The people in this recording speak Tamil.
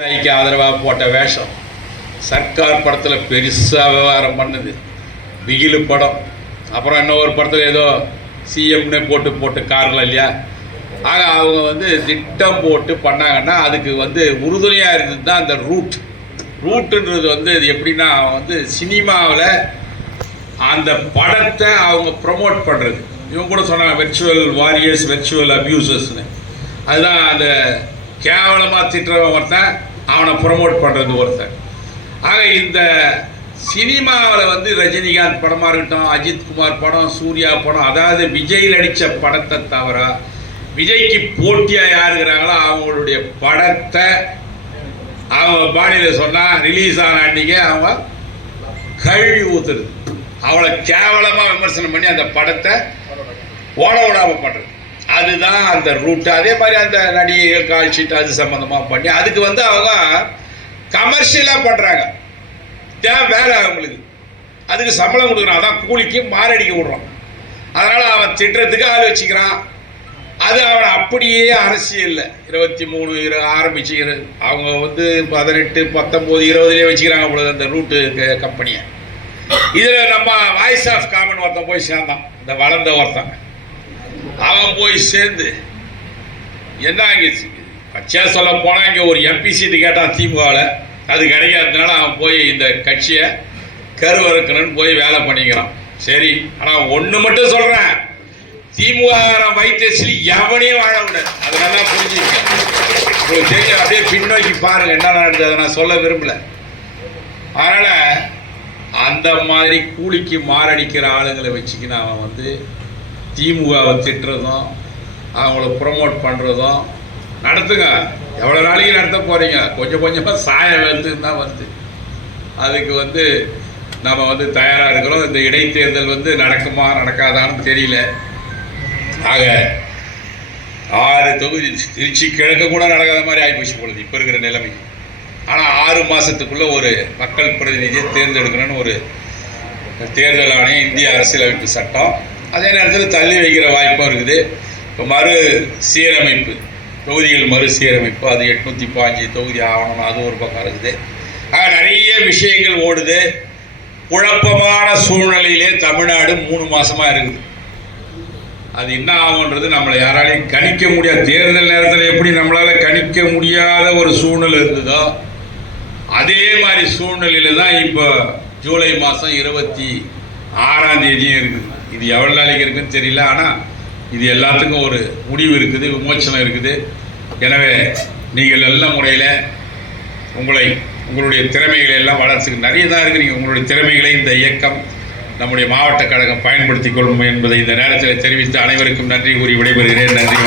ஆதரவாக போட்ட வேஷம் சர்க்கார் படத்தில் பெருசாக விவகாரம் பண்ணுது. பிகிலு படம், அப்புறம் இன்னொரு படத்தில் ஏதோ சிஎம்னு போட்டு காரணம் இல்லையா. ஆக அவங்க திட்டம் போட்டு பண்ணாங்கன்னா அதுக்கு உறுதுணையாக இருந்தது தான் அந்த ரூட்டுன்றது இது எப்படின்னா சினிமாவில் அந்த படத்தை அவங்க ப்ரமோட் பண்ணுறது. இவங்க கூட சொன்னாங்க வெர்ச்சுவல் வாரியர்ஸ், வெர்ச்சுவல் அப்யூசர்ஸ்னு. அதுதான் அந்த கேவலமாக திட்டுறவன் ஒருத்தன், அவனை ப்ரமோட் பண்ணுறது ஒருத்தன். ஆக இந்த சினிமாவில் ரஜினிகாந்த் படமாக இருக்கட்டும், அஜித்குமார் படம், சூர்யா படம், அதாவது விஜய் நடித்த படத்தை தவிர விஜய்க்கு போட்டியாக யாருங்கிறாங்களோ அவங்களுடைய படத்தை அவங்க பாணியில் சொன்னால் ரிலீஸ் ஆன அன்றைக்கே அவங்க கழுவி ஊற்றுறது, அவளை கேவலமாக விமர்சனம் பண்ணி அந்த படத்தை ஓட விடாமல் பண்ணுறது. அதுதான் அந்த ரூட்டு. அதே மாதிரி அந்த நடிகைகள் கால் ஷீட் அது சம்மந்தமாக பண்ணி அதுக்கு அவங்க கமர்ஷியலாக பண்ணுறாங்க. தேவை வேலை அவங்களுக்கு, அதுக்கு சம்பளம் கொடுக்குறான், அதான் கூலிக்கு மாரடிக்க விடுறான். அதனால் அவன் திட்டுறதுக்கு ஆள் வச்சுக்கிறான். அது அவனை அப்படியே அரசியலில் 23 ஆரம்பிச்சுக்கிறது. அவங்க 18, 19, 20 வச்சுக்கிறாங்க பொழுது அந்த ரூட்டு கம்பெனியை. இதில் நம்ம வாய்ஸ் ஆஃப் காமன் ஒருத்தன் போய் சேர்ந்தான், இந்த வளர்ந்த ஒருத்தன். அவன் போய் சேர்ந்து என்ன இங்கே கட்சியாக சொல்ல போனால் இங்கே ஒரு எம்பி சீட்டு கேட்டான் திமுகவில், அது கிடைக்காததுனால அவன் போய் இந்த கட்சியை கருவறுக்கணும்னு போய் வேலை பண்ணிக்கிறான். சரி, ஆனால் ஒன்று மட்டும் சொல்கிறேன், திமுக வைத்தியத்தில் எவனையும் வாழ விடாது. அது நல்லா புரிஞ்சுக்க. உங்களுக்கு தெரியும், அப்படியே பின்னோக்கி பாருங்கள் என்ன நடந்தது. அதை நான் சொல்ல விரும்பலை. அதனால் அந்த மாதிரி கூலிக்கு மாரடிக்கிற ஆளுங்களை வச்சுக்கின்னு அவன் திமுகவை திட்டுறதும் அவங்கள ப்ரொமோட் பண்ணுறதும் நடத்துங்க. எவ்வளோ நாளைக்கு நடத்த போகிறீங்க? கொஞ்சம் கொஞ்சமாக சாயம் வெறுத்துன்னு தான் வருது. அதுக்கு நம்ம தயாராக இருக்கிறோம். இந்த இடைத்தேர்தல் நடக்குமா நடக்காதான்னு தெரியல. ஆக 6 தொகுதி திருச்சி கிழக்கு கூட நடக்காத மாதிரி ஆகிப்போச்சு பொழுது இப்போ இருக்கிற நிலைமை. ஆனால் 6 மாதத்துக்குள்ளே ஒரு மக்கள் பிரதிநிதியை தேர்ந்தெடுக்கணும்னு ஒரு தேர்தல் ஆணையம், இந்திய அரசியலமைப்பு சட்டம். அதே நேரத்தில் தள்ளி வைக்கிற வாய்ப்பும் இருக்குது. இப்போ மறுசீரமைப்பு, தொகுதிகள் மறுசீரமைப்பு, அது 805 தொகுதி ஆகணும், அது ஒரு பக்கம் இருக்குது. நிறைய விஷயங்கள் ஓடுது. குழப்பமான சூழ்நிலையிலே தமிழ்நாடு 3 மாதமாக இருக்குது. அது என்ன ஆகுன்றது நம்மளை யாராலையும் கணிக்க முடியாது. தேர்தல் நேரத்தில் எப்படி நம்மளால் கணிக்க முடியாத ஒரு சூழ்நிலை இருந்ததோ அதே மாதிரி சூழ்நிலையில் தான் இப்போ ஜூலை மாதம் 26ஆம் தேதியும் இருக்குது. இது எவ்வளோ நாளைக்கு இருக்குதுன்னு தெரியல. ஆனால் இது எல்லாத்துக்கும் ஒரு முடிவு இருக்குது, விமோச்சனம் இருக்குது. எனவே நீங்கள் நல்ல முறையில் உங்களுடைய திறமைகளை எல்லாம் வளர்ச்சிக்கு நிறைய தான் இருக்குது. நீங்கள் உங்களுடைய திறமைகளை இந்த இயக்கம், நம்முடைய மாவட்ட கழகம் பயன்படுத்திக் கொள்ளும் என்பதை இந்த நேரத்தில் தெரிவித்து அனைவருக்கும் நன்றி கூறி விடைபெறுகிறேன். நன்றி.